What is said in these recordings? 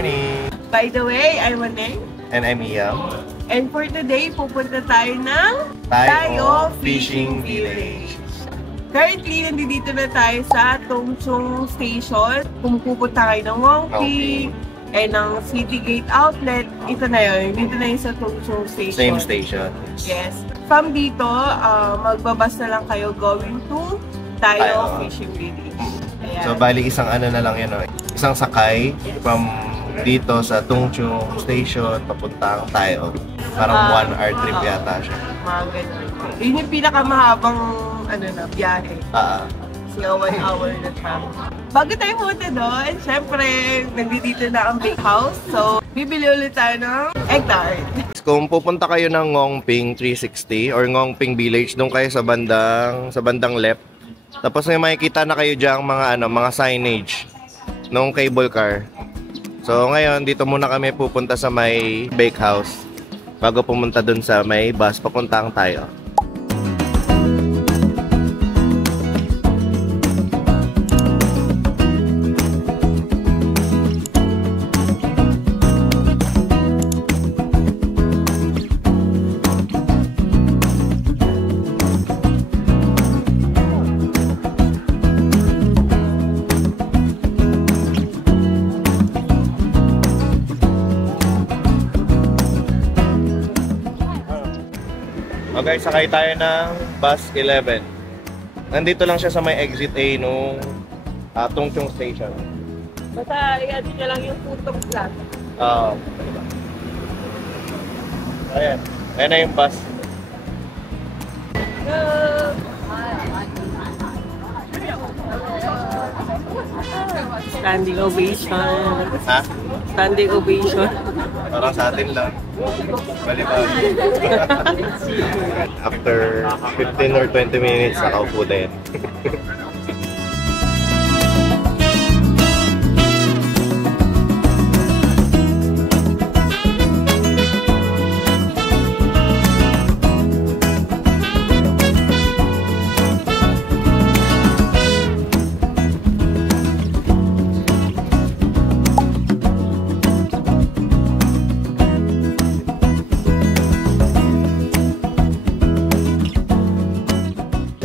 morning! By the way, I'm Aneng. And I'm Iam. And for today, pupunta tayo ng Tayo Fishing Village. Currently, nandito na tayo sa Tongchong Station. Kung pupunta kayo ng Ngongping and ng City Gate Outlet, ito na yun. Dito na yun sa Tongchong Station. Same station. Yes. From dito, magbabas na lang kayo going to Tayo Fishing Village. Ayan. So, bali isang ano na lang yun. Isang sakay from dito sa Tongchong Station, papuntang Tayo. Parang 1 hour trip yata siya. Mga ganun. Yun yung pinakamahabang biyahe. Kasi 1 hour na travel. Bago tayo pumunta doon, syempre, nandito na ang bakehouse. So, bibili ulit tayo ng egg tart. Kung pupunta kayo ng Ngongping 360 or Ngongping Village, doon kayo sa bandang left. Tapos may makikita na kayo diyang mga signage ng cable car. So ngayon, dito muna kami pupunta sa may bakehouse bago pumunta doon sa may bus papuntang Tayo. Okay, sakay tayo ng bus 11. Nandito lang siya sa may exit A nung Tongchong Station. Basta i-add niya lang yung Putong Plaza. Ayan. Ayan na yung bus. Standing ovation. Ha? Standing ovation. Parang sa atin lang. Balibag. After 15 or 20 minutes, nakaupo na yan.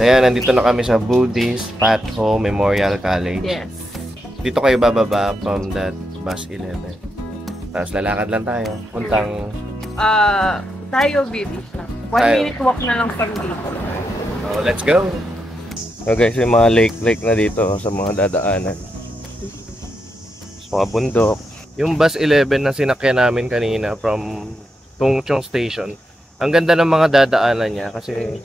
Ayan, nandito na kami sa Buddhist Patho Memorial College. Yes. Dito kayo bababa from that bus 11. Tapos lalakad lang tayo. Puntang... Tayo Village lang. 1 minute walk na lang from dito. So, let's go! So guys, yung mga lake na dito sa mga dadaanan. Sa mga bundok. Yung bus 11 na sinakyan namin kanina from Tongchong Station. Ang ganda ng mga dadaanan niya kasi...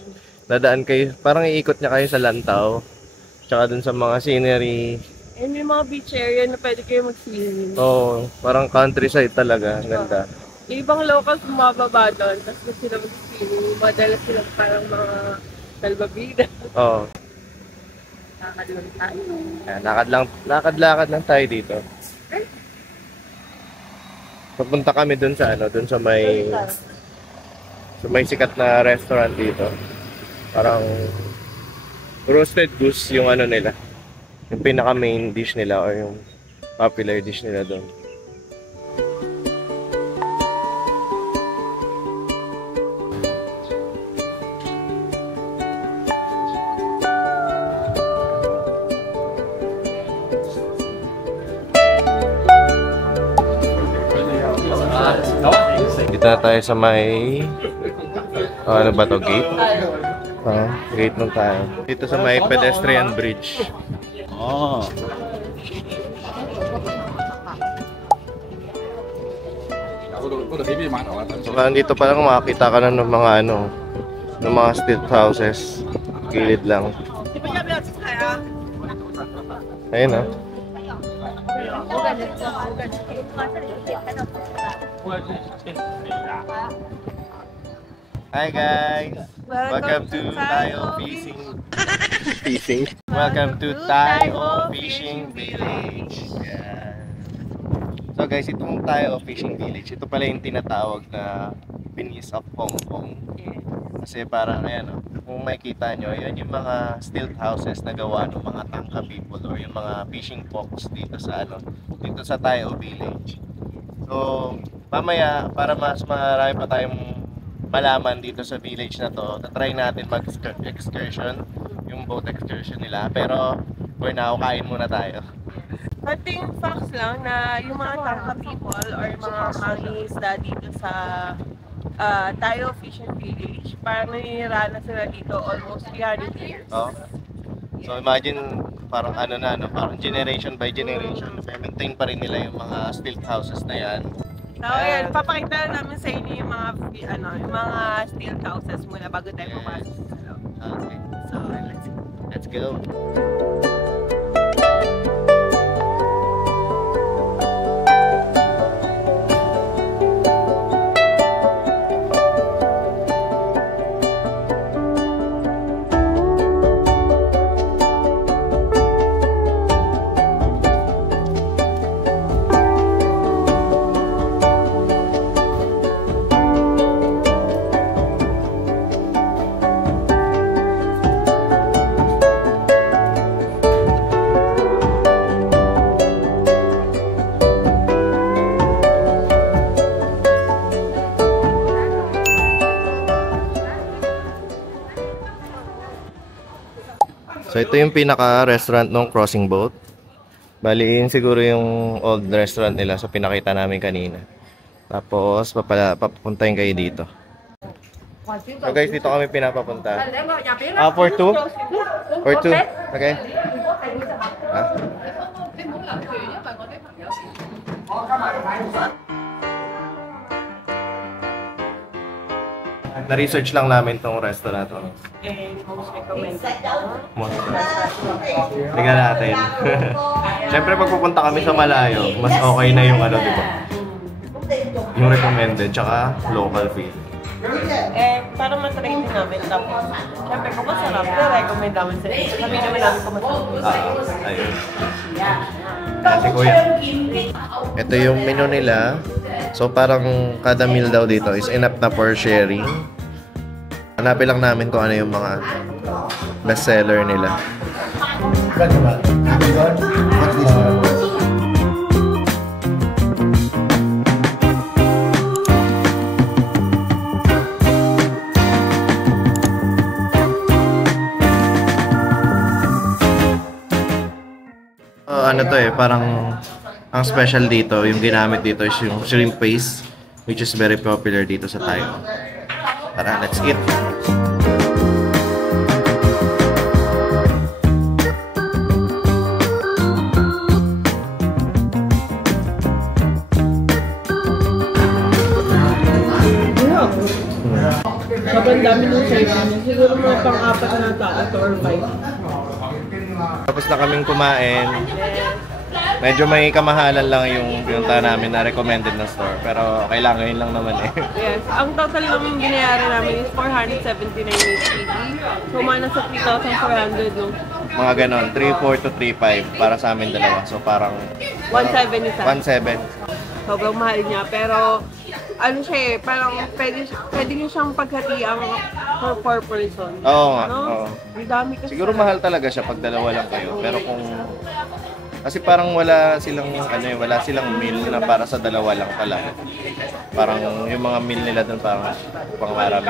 Dadaan kayo, parang iikot niya kayo sa lantaw. Tsaka dun sa mga scenery. And may mga beach area na pwede kayo mag-swimming. Oo, parang countryside talaga. Ganda. Yung ibang locals bumababa doon, tapos kung sila mag-swimming, madala sila parang mga salbabida. Oo. Lakad lang tayo. Lakad lang tayo dito. Papunta kami dun sa dun sa may sikat na restaurant dito. Parang roasted goose yung nila. Yung pinaka main dish nila or yung popular dish nila doon. Dito na tayo sa may ano ba to, gate? Gate nung tayo. Dito sa may pedestrian bridge. So, dito pa lang makakita ka na ng mga ng mga stilt houses. Gilid lang. Ayun Hi guys! Welcome to Tayo Fishing. Welcome to Tayo Fishing Village. Yeah. So guys, itong Tayo Fishing Village, ito pala yung tinatawag na Venice of Hong Kong. Kasi parang kung makikita nyo, yan yung mga stilt houses na gawa ng mga Tangka people or yung mga fishing folks dito sa Tayo Village. So, mamaya, para mas marami pa tayong malaman dito sa village na to, tatry natin mag-excursion, yung boat excursion nila. Pero, for now, kain muna tayo. Ating facts lang na yung mga Tangka people or mga mangingisda dito sa Tayo Fishing Village, parang nanirana sila dito almost 300 years. Oh. So imagine parang parang generation by generation, maintain pa rin nila yung mga stilt houses na yan. So ayan, papakita namin sa inyo yung mga stilt houses muna bago tayo pumasok sa loob. Okay. So Let's go. So ito yung pinaka-restaurant ng Crossing Boat. Bali, yun siguro yung old restaurant nila. So pinakita namin kanina. Tapos papapuntahin kayo dito. So guys, dito kami pinapapunta. For 2? For 2? Okay. Na-research lang namin tong restaurant. and most recommended. Tingnan natin. Siyempre pag pupunta kami sa malayo, mas okay na yung di ba? Yung recommended, tsaka local feel. Para matry din namin. Tapos, siyempre kung masarap, recommend namin sa inyo. Sabi naman namin kung masarap. Ayun. Kasi kuya. Ito yung menu nila. So parang kada meal daw dito is enough na for sharing. Hanapin lang namin kung ano yung mga best seller nila. Ano to parang ang special dito, yung ginamit dito is yung shrimp paste, which is very popular dito sa Taiwan. Tara, let's eat! Sobrang dami ng size niya. Siguro mga pang-apat na tao or 5. Tapos na kaming kumain. Medyo may kamahalan lang yung pinunta namin na recommended na store. Pero okay lang, ngayon lang naman Yes. Ang total namin binayaran namin is 479 HKD. So, mga nasa 3,400 no? Mga ganon, 3,400 to 3,500 para sa amin dalawa. So parang 1,700 isa. 1,700. Sobrang mahal niya. Pero, ano siya parang pwede nyo siyang paghatiang for 4 person. Oo nga. No? Oo. Ang dami kasi. Siguro mahal talaga siya pag dalawa lang kayo. Pero kung kasi parang wala silang wala silang meal na para sa dalawa lang talaga. Parang yung mga meal nila doon parang pang marami.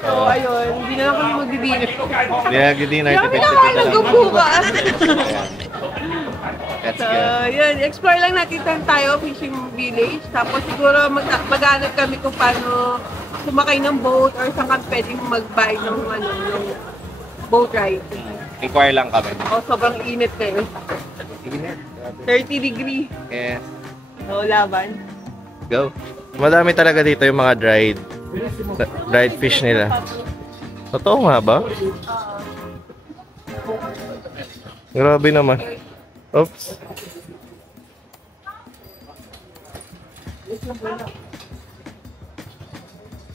So ayun, hindi na lang kami magdi-dinner. Hindi na magdi-dinner, tipid-tipid na lang. Nagbubukas. Let's So, go. yun, explore lang natin tayo fishing village. Tapos siguro mag-aanap kami kung paano sumakay ng boat or saan kami pwedeng mag-buy ng boat ride. Inquire lang kami. Sobrang init kayo. Init. 30 degree. Yes. So, laban. Go. Madami talaga dito yung mga dried fish nila. Totoo nga ba? Grabe naman. Oops.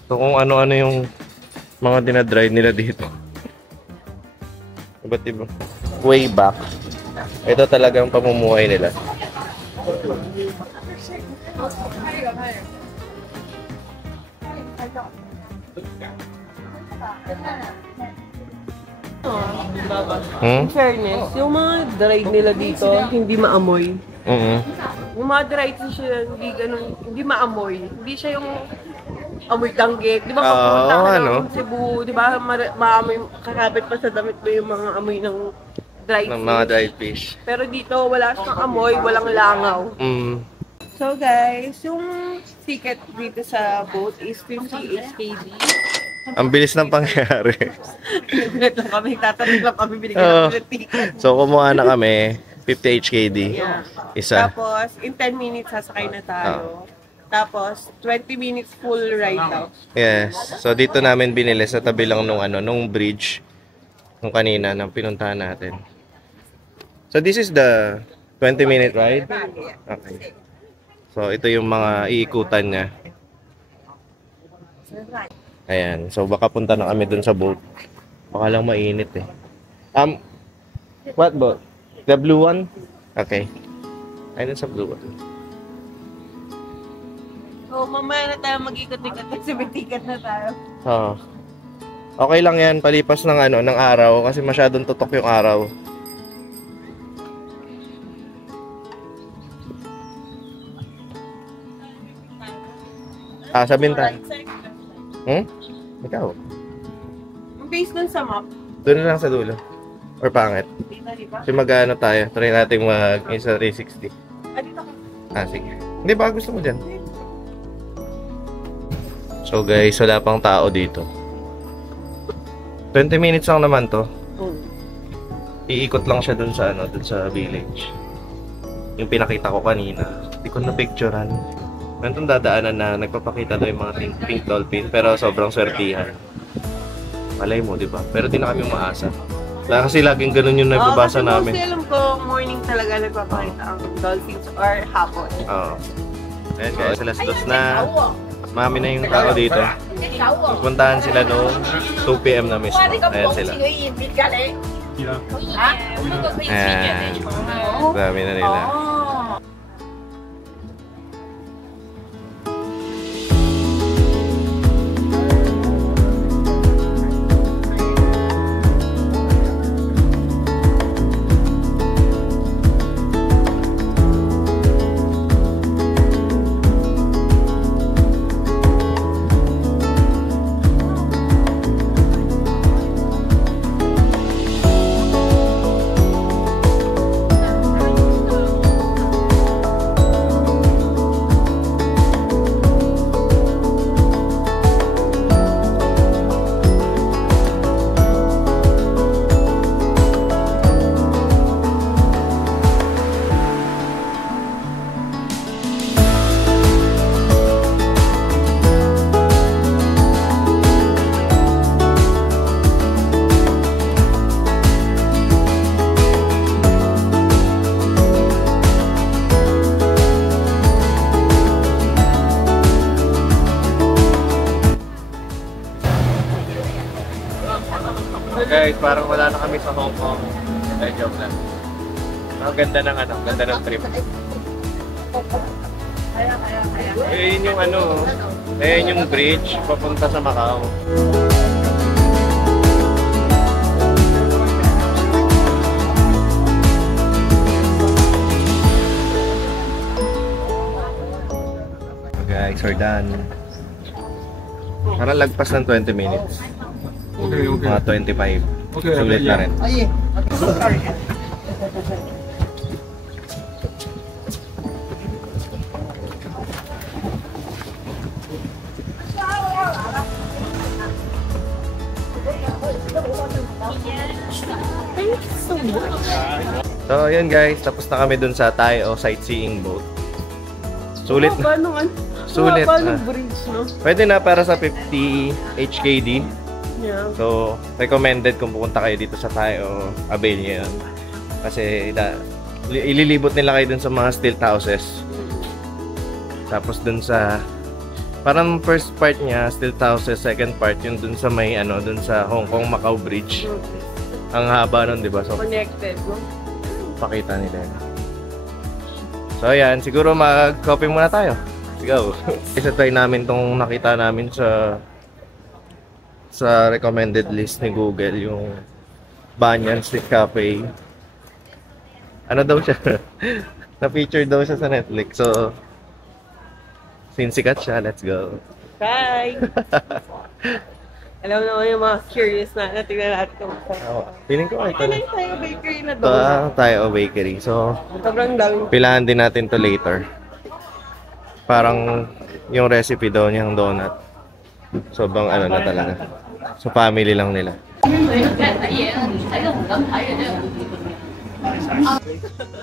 So kung ano-ano yung mga dinadried nila dito. Iba't iba. Way back. Ito talagang pamumuhay nila. In fairness, yung mga dried nila dito, hindi maamoy. Yung mga dry fish yun, hindi maamoy. Hindi siya yung amoy danggit. Di ba pagpunta ka ng Cebu, di ba maamoy, kakabit pa sa damit mo yung mga amoy ng dry fish. Mga dry fish. Pero dito, wala siyang amoy, walang langaw. So guys, yung ticket dito sa boat is 50 HKD. Ang bilis ng pangyayari. Nagulat lang kami, tatanong lang kami, binigyan ng ticket. So kumuha na kami, 50 HKD. Yeah. Isa. Tapos, in 10 minutes, sasakay na tayo. Tapos, 20 minutes full ride daw. Yes. So dito namin binili sa tabi lang nung bridge. Nung kanina, nang pinuntahan natin. So this is the 20-minute ride? Okay. So ito yung mga iikutan niya. Ayan. So baka punta na kami dun sa boat. Baka lang mainit eh. What boat? The blue one? Okay. Ayun sa blue one. So mamaya na tayo mag-ikot-ikot kasi may ticket na tayo. Okay lang yan. Palipas ng ng araw kasi masyadong tutok yung araw. Sa Bintan. Ikaw? Based dun sa map. Doon na lang sa dulo. Or pangit. Kasi mag-ano tayo. Try natin mag-isa 360. Dito ka. Sige. Hindi ba gusto mo dyan? So guys, wala pang tao dito. 20 minutes lang naman to. Iikot lang siya dun sa village. Yung pinakita ko kanina. Hindi ko na-picturean. Meron dadaanan na nagpapakita daw yung mga pink dolphin. Pero sobrang swertihan. Malay mo, di ba? Pero di na kami umaasa. Kasi laging ganun yung nababasa namin. Kasi alam ko, morning talaga nagpapakita ang dolphins or hapon. Ayan guys, alas 2 na. Mami na yung tao dito. Pupuntahan sila noong 2 PM na mismo. Ayan sila. Ayan. Dami na nila. Guys, parang wala na kami sa Hong Kong. Ay, joke lang. Ang ganda ng ganda ng trip. Ayun yung ayun yung bridge papunta sa Macau. Guys, we're done. Parang lagpas ng 20 minutes. Okay. Mga 25. Sulit na rin. So, yun guys. Tapos na kami dun sa Tayo sightseeing boat. Sulit na. Sulit na. Bridge, no? Pwede na para sa 50 HKD. Yeah. So, recommended kung pupunta kayo dito sa Tayo, avail nyo yun. Kasi ililibot nila kayo dun sa mga stilt houses. Tapos dun sa parang first part niya, stilt houses, second part yung dun sa may dun sa Hong Kong Macau Bridge. Ang haba nun, di ba? So, connected, no? Pakita nila yun. So, ayan. Siguro mag-coffee muna tayo. Go! Isa try namin tong nakita namin sa recommended list ni Google, yung Banyan Street Cafe. Ano daw siya? Na-feature daw siya sa Netflix. So, since sikat siya, let's go. Try! Alam naman yung mga curious na tingnan natin kung Feeling ko ito na. Tayo bakery na Ito doon. ang Tayo Bakery. So, Sobrang dami. pilahan din natin to later. Parang yung recipe daw niyang donut. Sobrang ano na talaga. So, family lang nila.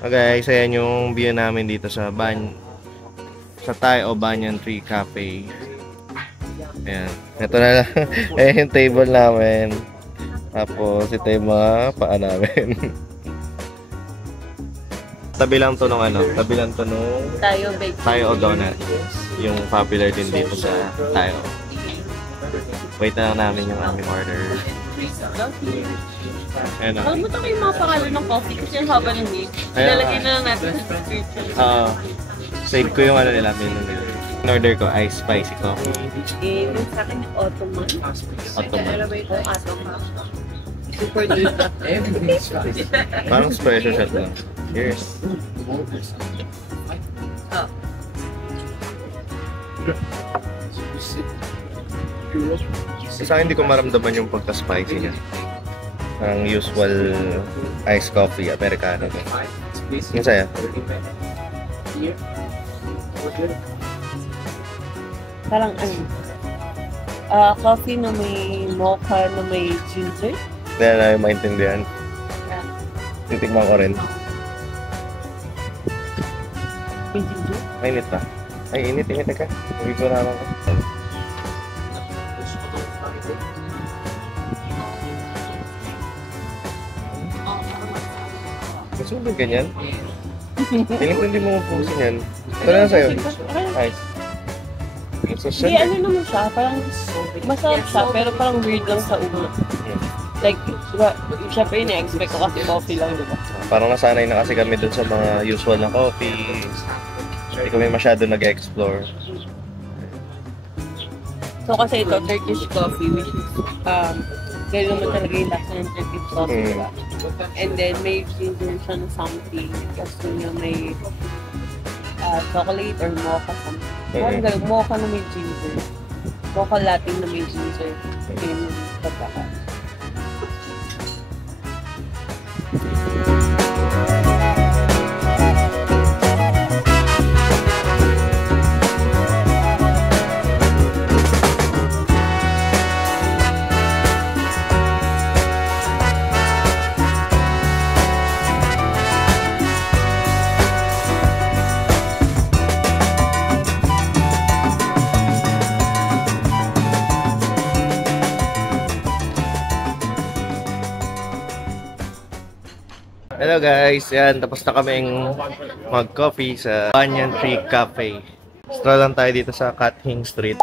Okay, so yan yung view namin dito sa Thai o Banyan Tree Cafe. Ayan. Ito na lang. Ayan yung table namin. Tapos ito yung mga paa namin. Tabi lang to nung tabi lang to nung Tayo o Donut. Yung popular din dito sa Tayo. Wait na lang namin yung aming order. Ayan o. Alam mo ito yung mga pangalan ng coffee kasi yung haba ng name. Ilalagay na lang natin sa description. Save ko yung nila, menu nila. In-order ko, ice spicy coffee. Yung sa akin yung Ottoman. Ottoman. Alam mo ito, Ottoman. Super deep. Parang special shot lang. Cheers. Sa akin, hindi ko maramdaman yung pagka-spicy niya. Ang usual iced coffee, Americano. Yung saya. Parang coffee na may mocha na may ginger. Hindi na namin maintindihan. Titikman ko rin. May ginger? Ay, init pa. Ay, init ka. Uwi ko naman ko. Gusto mo ba ganyan? Feeling ko hindi mo mapusin yan. Ito na sa'yo. Nice. Hindi, ano naman siya, parang masarap siya, pero parang weird lang sa ulo. Like, diba, syempre ina-expect ko kasi coffee lang, diba? Parang nasanay na kasi kami dun sa mga usual na coffee. Hindi kami masyado nag-explore. So kasi ito, Turkish coffee, which is, gano'n naman talaga yung lasa ng Turkish coffee, diba? And then may ginger siya na something, kasi nga may chocolate or mocha something. Parang gano'n, mocha na may ginger. Mocha latte na may ginger. Yun yung pagkaka. Hello guys, yan, tapos na kaming mag-coffee sa Banyan Tree Cafe. Stroll lang tayo dito sa Kathing Street.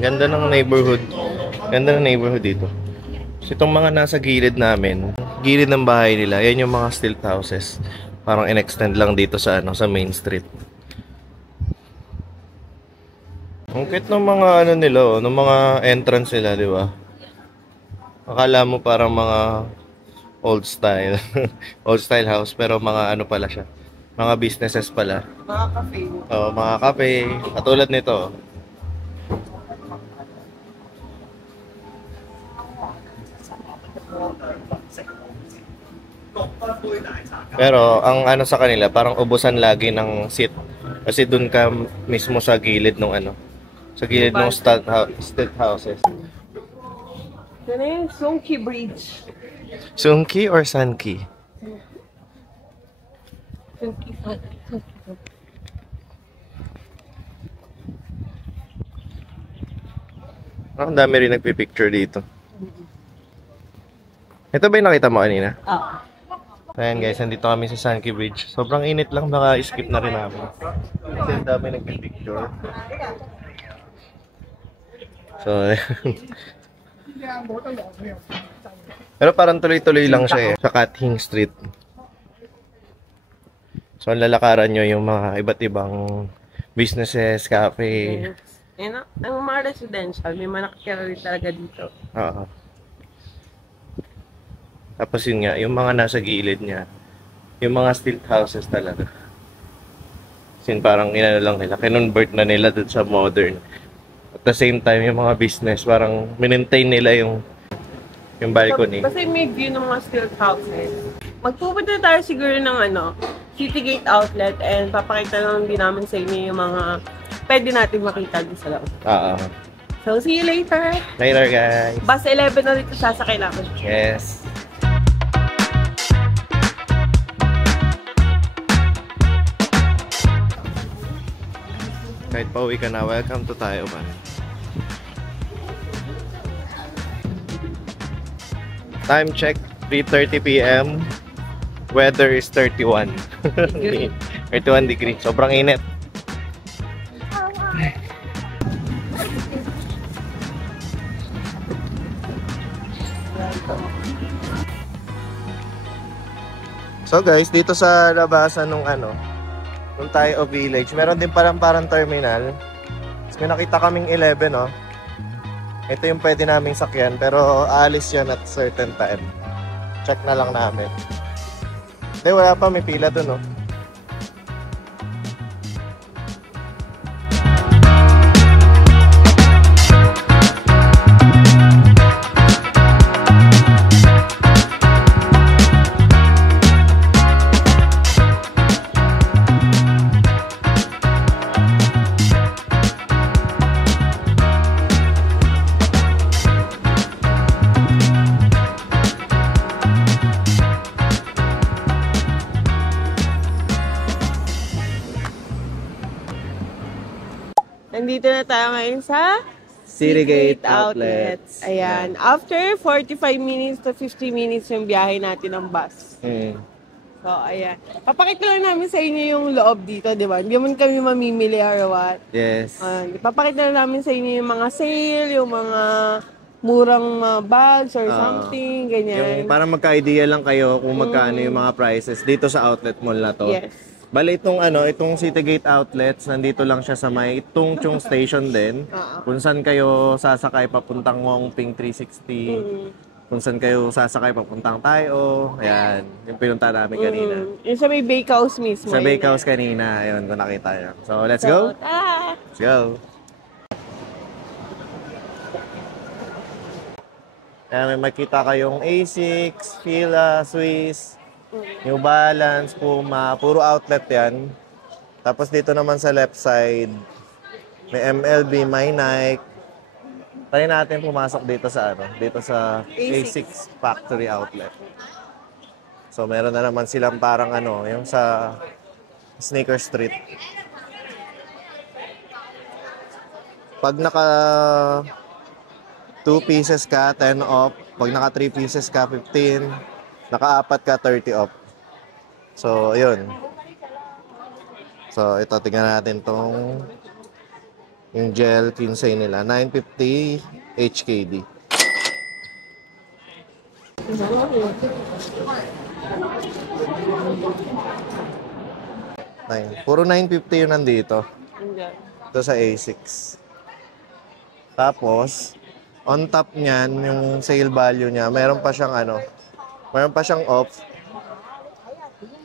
Ganda ng neighborhood. Ganda ng neighborhood dito. So, itong mga nasa gilid namin, gilid ng bahay nila, yan yung mga stilt houses. Parang in-extend lang dito sa sa main street. Ang cute ng mga nila, ng mga entrance nila, di ba? Akala mo parang mga old style. Old style house, pero mga pala siya. Mga businesses pala. Mga cafe. Oo, mga cafe. Katulad nito. Pero ang sa kanila, parang ubusan lagi ng seat. Kasi dun ka mismo sa gilid ng Sa gilid ng state houses. Yan yung Sungki Bridge. Sungki or Sanki? Sungki. Ang dami rin nagpipicture dito. Ito ba yung nakita mo kanina? Oo. Ayan guys, nandito kami sa Sanki Bridge. Sobrang init lang, baka skip na rin namin. Kasi ang dami nagpipicture. So, pero parang tuloy-tuloy lang siya sa Kathing Street. So, lalakaran nyo yung mga iba't ibang businesses, cafe. Ang mga residential, may mga nakikira rin talaga dito. Oo. Tapos yun nga, yung mga nasa gilid niya, yung mga stilt houses talaga. Kasi parang inano lang nila, kinonvert na nila dun sa modern. At the same time, yung mga business, parang minentain nila yung balcony. Kasi may view ng mga stilt houses. Magpupunta tayo siguro ng Citygate Outlet and papakita lang din namin sa inyo yung mga pwede natin makita din sa loob. Oo. So, see you later! Later, guys! Bus 11 na dito sasakay namin. Yes! Kahit pauwi ka na, welcome to Tayuban. Time check, 3:30 PM. Weather is 31. 31 degrees. Sobrang init. So guys, dito sa labasan nung Tayo Village, meron din parang terminal. So, may nakita kaming 11, no? Ito yung pwede naming sakyan, pero aalis yan at certain time. Check na lang namin. Hindi, wala pa. May pila dun, no? Nandito na tayo ngayon sa Citygate Outlets. Ayan. After 45 minutes to 50 minutes yung biyahe natin ng bus. So, ayan. Papakita lang namin sa inyo yung loob dito, di ba? Hindi naman kami mamimili or what. Yes. Papakita lang namin sa inyo yung mga sale, yung mga murang bags or something, ganyan. Yung para magka-idea lang kayo kung magkano yung mga prices dito sa outlet mall na to. Yes. Bale, itong Citygate Outlets, nandito lang siya sa may Tungchung Station din. Kung saan kayo sasakay papuntang Ngongping 360. Kung saan kayo sasakay papuntang Tayo. Ayan, yung pinunta namin kanina. Yung sa may bakehouse mismo. Sa bakehouse kanina, ayun, kung nakita nyo. So, let's go! Let's go! Ayan, may makita kayong Asics, Fila, Swiss, New Balance, Puma, puro outlet yan. Tapos dito naman sa left side, may MLB, may Nike. Try natin pumasok dito sa dito sa Asics Factory Outlet. So meron na naman silang parang yung sa Sneaker Street. Pag naka 2 pieces ka, 10 off. Pag naka 3 pieces ka, 15. Naka-4 ka, 30 off. So, ayun. So, ito, tingnan natin tong yung gel kinsey nila. 950 HKD. Puro 950 yun nandito. Ito sa Asics. Tapos, on top niyan, yung sale value niya, meron pa siyang meron pa siyang off.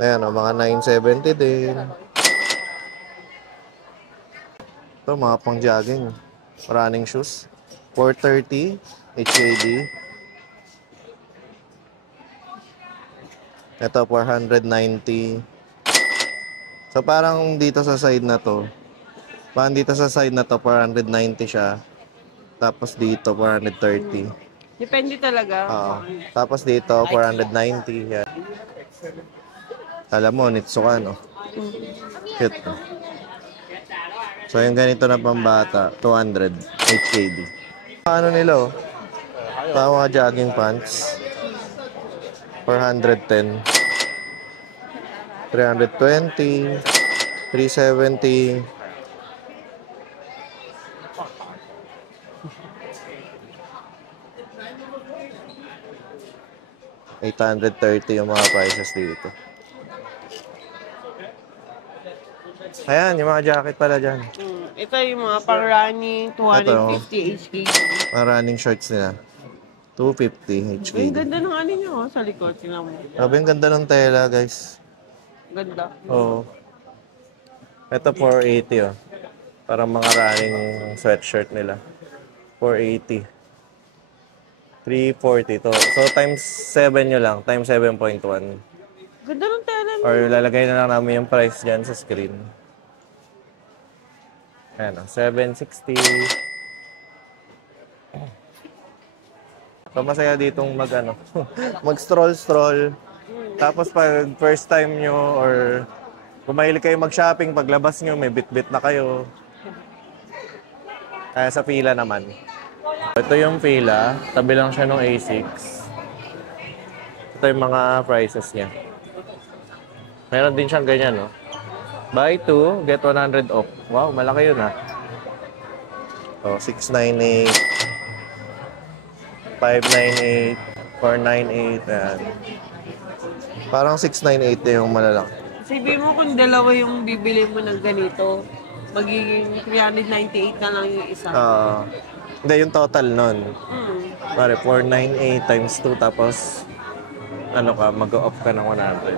Ayan mga 970 din. Ito, mga pang jogging. Running shoes. 430 HKD. Ito, 490. So, parang dito sa side na to, Baka dito sa side na to, 490 siya. Tapos dito, 430. Depende talaga. Oo. Tapos dito, 490. Yan. Alam mo, Nitsuka, no? Cute, no? So, yung ganito na pambata, 200. HKD. Ano nila, oh? Mga jogging pants. 410. 320. 370. 830 yung mga prices dito. Ayan, yung mga jacket pala dyan. Ito yung mga pang-running, 250 HKD. Mga running shorts nila. 250 HKD. Ang ganda ng ano nyo, sa likod. Tingnan mo. Sabi, ang ganda ng tela, guys. Ganda. Oo. Ito, 480, oh. Parang mga running sweatshirt nila. 480. 340 to. So, times 7 nyo lang. Times 7.1. Ganda ng tela mo. Or lalagay na lang namin yung price dyan sa screen. Ayan, 760. So, masaya ditong mag-stroll-stroll. Tapos pag first time nyo or kung mahilig kayo mag-shopping, paglabas nyo, may bit-bit na kayo. Kaya sa pila naman. Ito yung pila. Tabi lang siya ng A6. Ito yung mga prices niya. Meron din siyang ganyan, no? Buy 2, get 100 off. Wow, malaki yun, ha? So, 698, 598, 498, ayan. Parang 698 na yung malalaki. Sabi mo kung dalawa yung bibili mo ng ganito, magiging 398 na lang yung isa. Hindi, yung total nun. Pare, 498 times 2, tapos mag-off ka ng 100.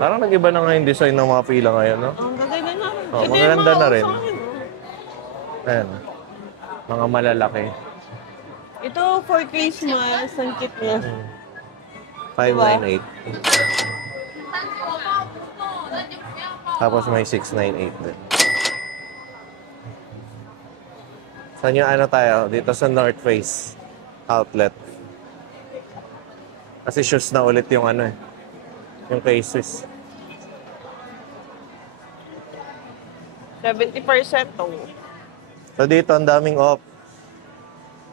Parang nag-iba na nga yung design ng mga pila ngayon, no? Ang gaganda na. Oh, maganda na rin. Ayan. Mga malalaki. Ito, for Christmas, ang cute niya. 598. Tapos may 698 din. Saan yung tayo? Dito sa North Face outlet. Kasi shoes na ulit yung yung K-Swiss. 70% to. So dito, ang daming off.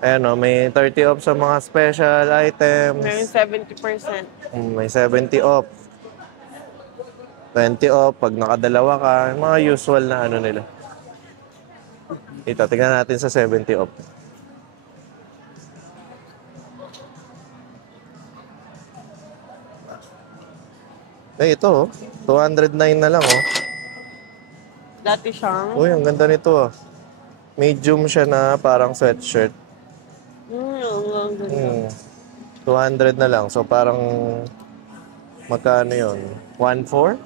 Ayan, may 30 off sa mga special items. May 70%. May 70 off. 20 off pag nakadalawa ka. Mga usual na nila. Ito, tingnan natin sa 70 off. Ito, 209 na lang, oh. Dati siyang... Uy, ang ganda nito, oh. Medium siya na parang sweatshirt. Ang ganda. 200 na lang. So, parang magkano yun? 1.4?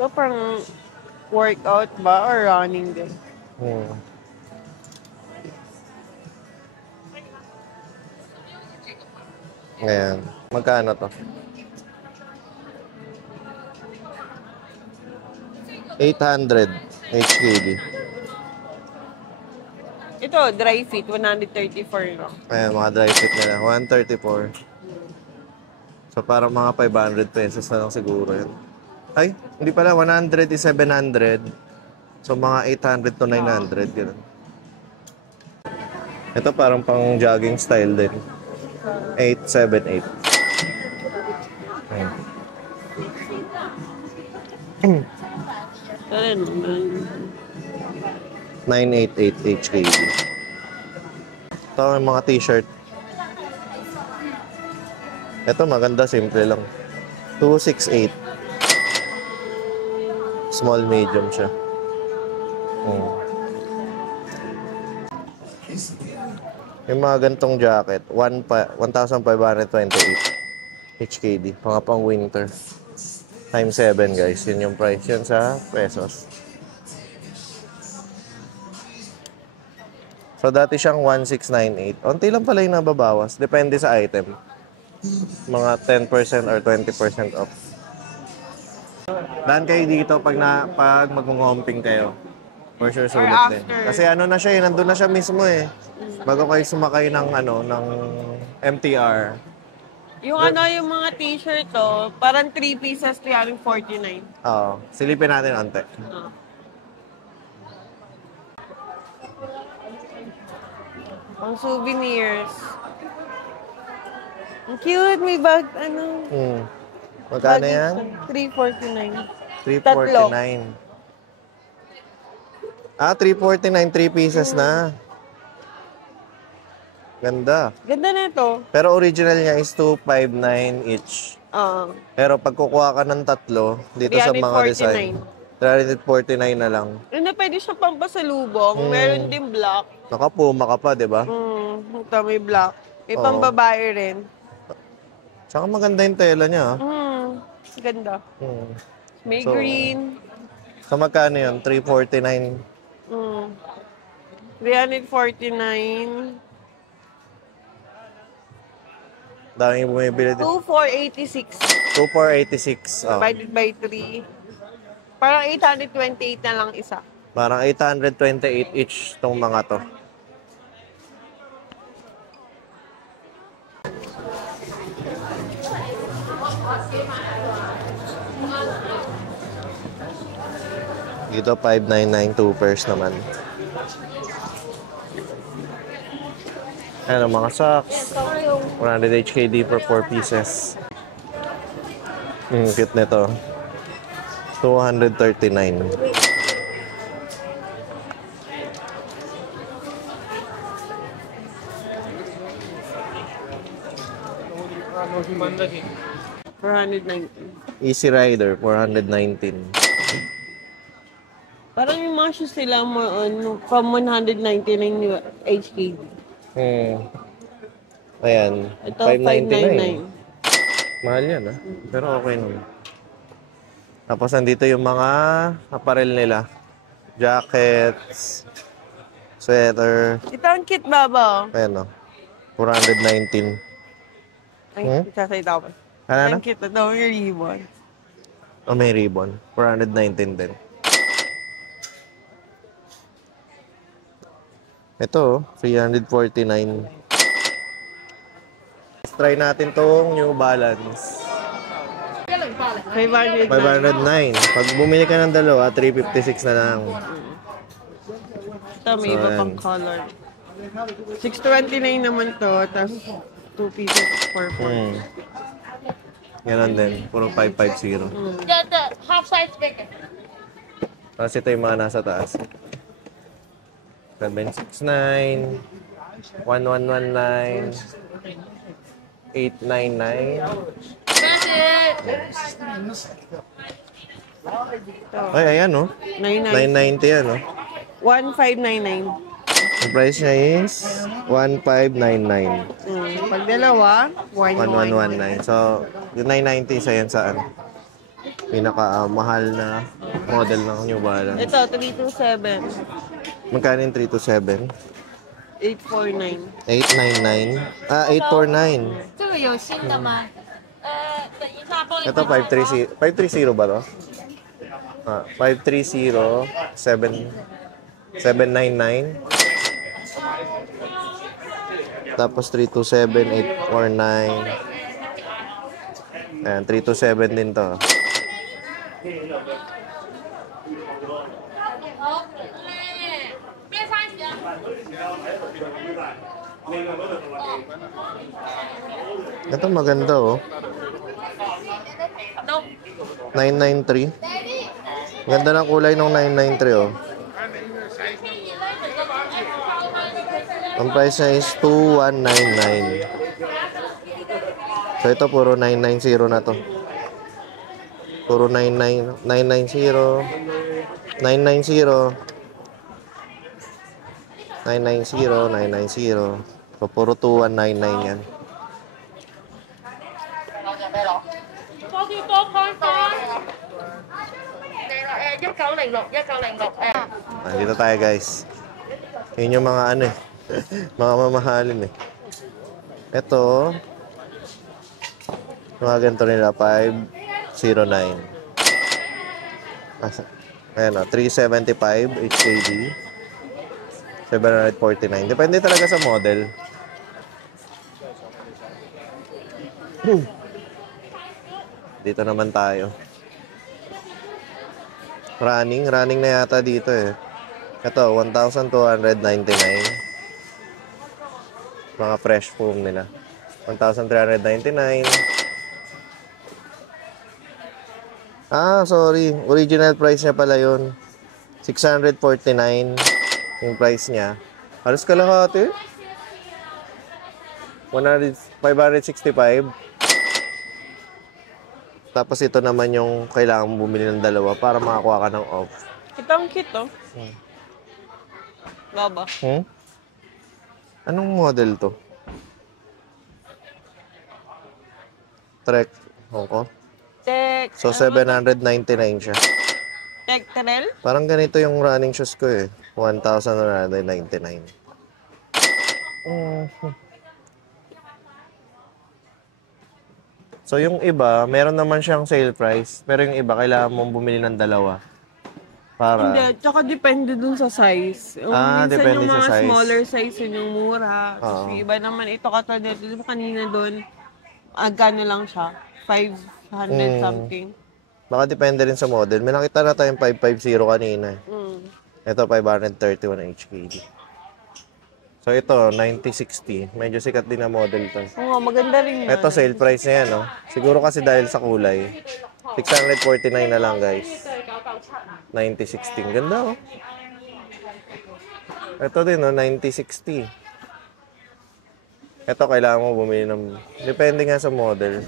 So, parang workout ba or running din? Ayan. Magkano to? 800 HKD. Ito, dry fit, 134 lang. Ayan, mga dry fit nila. 134. So, parang mga 500 pesos na lang siguro yun. Ay, hindi pala. 100 is 700. So, mga 800 to 900. Ganun. Ito parang pang jogging style din. 878. Ayan. 988 HKD. Ito ang mga t-shirt. Ito maganda, simple lang. 268. Small, medium siya. Yung mga gantong jacket, 1,528 HKD. Mga pang winter. Times 7, guys. Yun yung price. Yun sa pesos. So, dati siyang 1,698. Unti lang pala yung nababawas. Depende sa item. mga 10% or 20% off. Daan kayo dito pag mag-ngomping kayo. For sure, sulit din. Kasi ano na siya nandun na siya mismo Bago kayo sumakay ng ng MTR. Yung yung mga t-shirt parang 3 pieces, 349. Oo. Silipin natin ante. Ang souvenirs. Ang cute, may bag, Magkano yan? 349. 349. 349, 3 pieces na. Ganda. Ganda na ito. Pero original niya is 259 each. Pero pag kukuha ka ng tatlo, dito sa mga design, 349 na lang. Pwede siya pampasalubong. Meron din black. Nakapuma ka pa, di ba? Ito may black. May pambabae rin. Tsaka maganda yung tela niya. Ganda. May green. So magkano yun? 349? 349. Daming bumibili din. 2,486. 2,486. Divided by 3. Parang 828 na lang isa. Parang 828 each tong mga to. Dito 599 2 pairs naman. Ayan ang mga socks. 100 HKD for 4 pieces. Cute nito. 239. Easy Rider, 419. Parang yung mga shoes nila more on from 199 HKD. Ayan, ito 599. Mahal yan pero okay naman. Tapos nandito yung mga apparel nila. Jackets, sweater. Ito ang kit baba. Ayan 419. Ay, sasalita ko. Ano? Ang kit ito, may ribbon. May ribbon. 419 din. Ito, 349. Let's try natin tong New Balance. 509. 509. Pag bumili ka ng dalawa, 356 na lang. Ito, may iba pang color. 629 naman to, tapos 2 pieces for 4. Ganon din. Puro 550. The half size bigger. Tapos ito yung mga nasa taas. 769, 1119, 899. That's it. Ay, ayan 990 yan 1599. Ang price niya is 1599. Pag dalawa, 1119. So, yung 990 isa yan saan? Pinaka-mahal na model ng New Balance. Ito, 327. Magkano yung 327? 849. 899? 849. 这个有新的吗？等一下帮你。 Ito, 530. 530 ba to? 530, 799. Tapos 327, 849. Ayan, 327 din to. Ito maganda 993. Ganda ng kulay ng 993 Ang price niya is 2199. So ito puro 990 na to. Puro 990. 990. 990. So puro 2199 yan. 多啲多開花。1906Dito tayo guys. Yun yung mga mga mamahalin Ito Mga ganito nila, 509. Ayan o, 375 HKD. 749. Depende talaga sa model. Dito naman tayo. Running na yata dito eh. Ito, 1,299. Mga fresh foam nila. 1,399. Ah, sorry. Original price niya pala yun. 649 yung price niya. Halos kalahati. 565. Tapos ito naman yung kailangan bumili ng dalawa para makakuha ka ng off. Ito ang cute, oh. Baba. Anong model to? Trek. Hongko. Tech. So, 799 siya. Tech Trail? Parang ganito yung running shoes ko eh. 1,999. So, yung iba, meron naman siyang sale price. Pero yung iba, kailangan mong bumili ng dalawa. Para... Hindi, tsaka depende dun sa size. Minsan depende yung mga sa size. smaller size yun yung mura. Tapos yung iba naman, ito katulad, di ba kanina dun, gano lang siya? 500 something. Baka depende rin sa model. May nakita na tayong 550 kanina. Ito, 531 HKD. So, ito, 9060. Medyo sikat din na model to. Oo, maganda rin yan. Ito, sale price niya, no? Siguro kasi dahil sa kulay. 649 na lang, guys. 9016. Ganda, oh. Ito din, no? 9060. Ito, kailangan mo bumili ng... Depende nga sa model.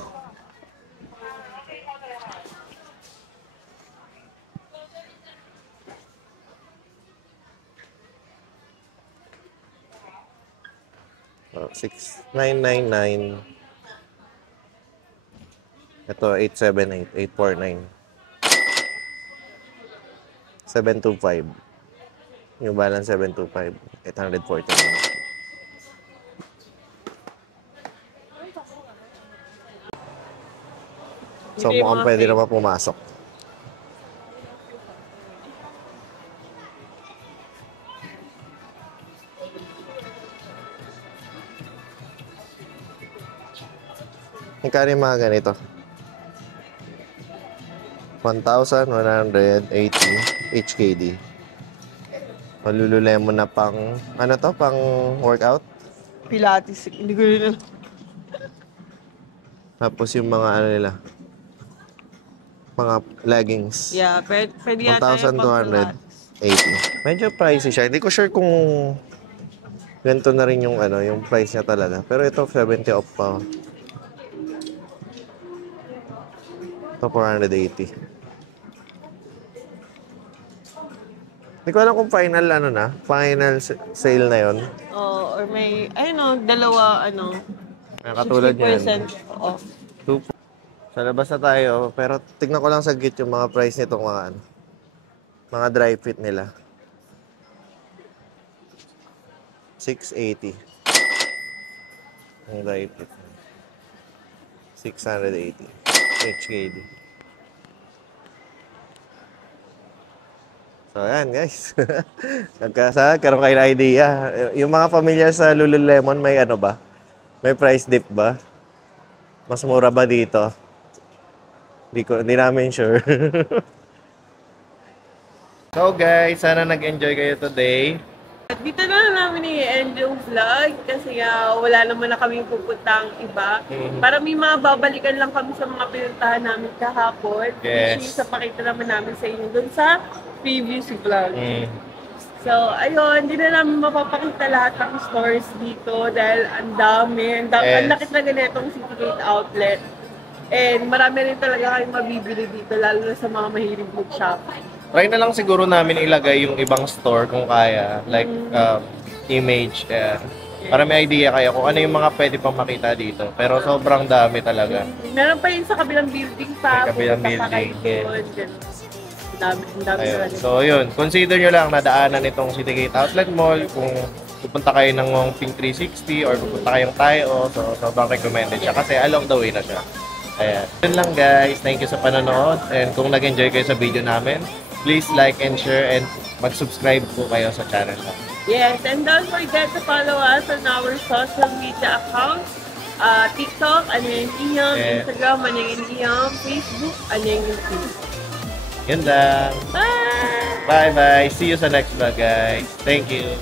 Oh, 6,999. Ito, 878, 849. 725. New Balance 725, 849. So, mukhang pwede naman pumasok. Magkano yung mga ganito? 1,180 HKD. Lululemon na pang, ano to? Pang workout? Pilates. Hindi ko rin. Tapos yung mga ano nila. Mga leggings. Yeah, pwede yata yung 1,280. Medyo pricey siya. Hindi ko sure kung ganito na rin yung ano, yung price niya talaga. Pero ito 70 off pa. Ito 480. Hindi ko alam kung final ano na. Final sale na yon. Oh, or may, dalawa, Katulad 60% yan. off. Sa labas na tayo. Pero tignan ko lang saglit yung mga price nitong mga dry fit nila. 680. Ang dry fit. 680. HKD. So, ayan guys. Karoon kayo na idea. Yung mga familiar sa Lululemon, may ano ba? May price dip ba? Mas mura ba dito? Hindi namin sure. So guys, sana nag-enjoy kayo today. Dito na namin i-end yung vlog kasi wala naman na kaming pupuntang iba. Para may mga babalikan lang kami sa mga pinuntahan namin kahapon. Yes. Which is napakita naman namin sa inyo dun sa previous vlog. So, ayun, hindi na namin mapapakita lahat ng stores dito dahil ang dami. Ang laki na ganitong Citygate outlet. And marami rin talaga kayong mabibili dito, lalo na sa mga mahilig mag-shopping. Try na lang siguro namin ilagay yung ibang store kung kaya. Like, image. Para may idea kayo kung ano yung mga pwede pang makita dito. Pero sobrang dami talaga. Meron pa yun sa kabilang building pa. Sa kabilang building. Dami talaga. So, yun. Consider nyo lang nadaanan itong Citygate Outlet Mall. Kung pupunta kayo ng Pink 360 or pupunta kayong Tayo. So, sobrang recommended siya kasi along the way na siya. Ayan. Yun lang guys. Thank you sa panonood. And kung nag-enjoy kayo sa video namin, please like and share and mag-subscribe po kayo sa channel namin. Yes, and don't forget to follow us on our social media accounts. TikTok, Iyam, Instagram, Iyam, Facebook, YouTube. Yun lang. Bye! Bye-bye. See you sa next vlog guys. Thank you.